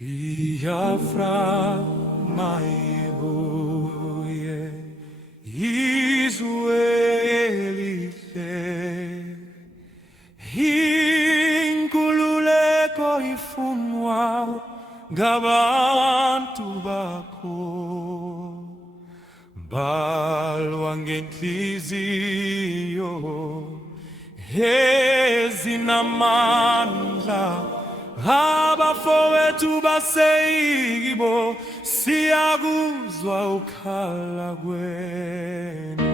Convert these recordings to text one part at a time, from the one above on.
Biafra, Mayibuye, izwe, elihle, Inkululeko ifunwa ngabantu bakho, balwa ngenhliziyo ezinamandla. Abafowethu base-Igbo siyakuzwa ukhala kwenu.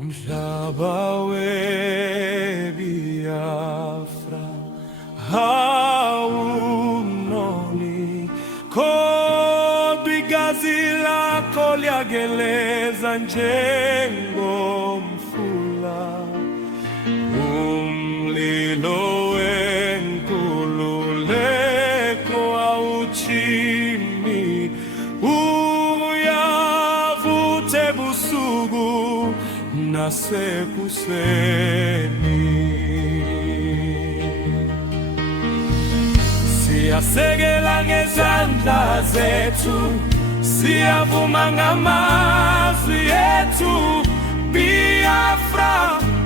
Umhlaba we-Biafra kodwa igazi lakho liyageleza njengomfula, umlilo wenkululeko awuchimi, uyavutha ebusuku nasekuseni. Siyasekela ngezandla zethu, siyavuma ngamazwi ethu. Biafra,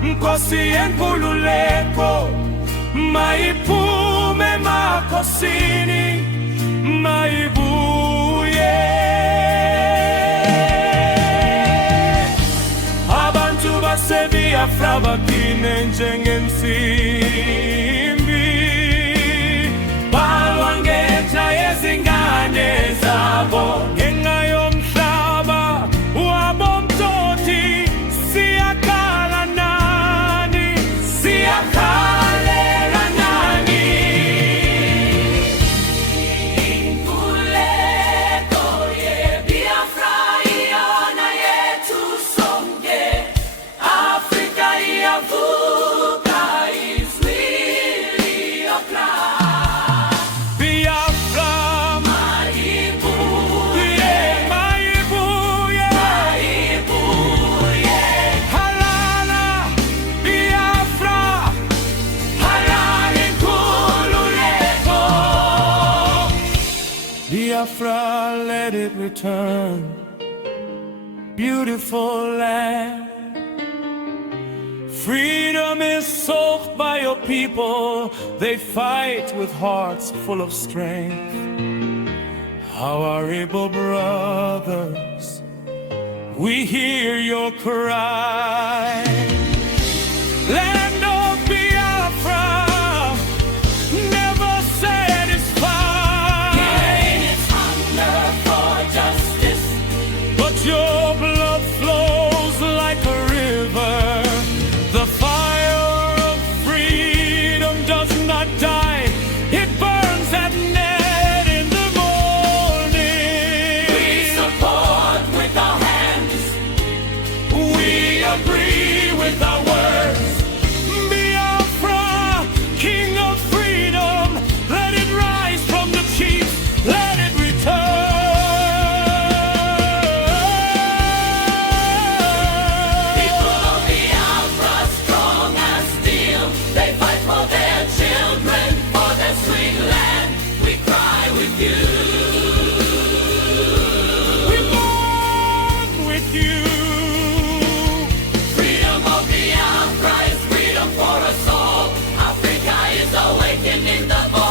Nkosi yenkululeko, mayiphume emakhosini, Mayibuye. Abantu base-Biafra baphine njengensimbi, yezingane zabo ngenxa yomhlaba wabomtoti. Siyakhala nani, siyakhalela nani? Inkululeko ye-Biafra iyona yethu sonke. Afrika iyavuka, izwe liyakhala. Biafra, let it return, beautiful land. Freedom is sought by your people, they fight with hearts full of strength. Our Igbo brothers, we hear your cry. Land of Biafra, never satisfied. It's hunger for justice, but your blood flows like a river. The fire of freedom does not die, it burns at night in the morning. we support with our hands, We agree with our words. Biafra, King of freedom, let it rise from the chiefs, let it return. people of Biafra, strong as steel. They fight for their children, for their sweet land. We cry with you. We mourn with you. Freedom of Biafra is freedom for us all. Africa is awakening the voice.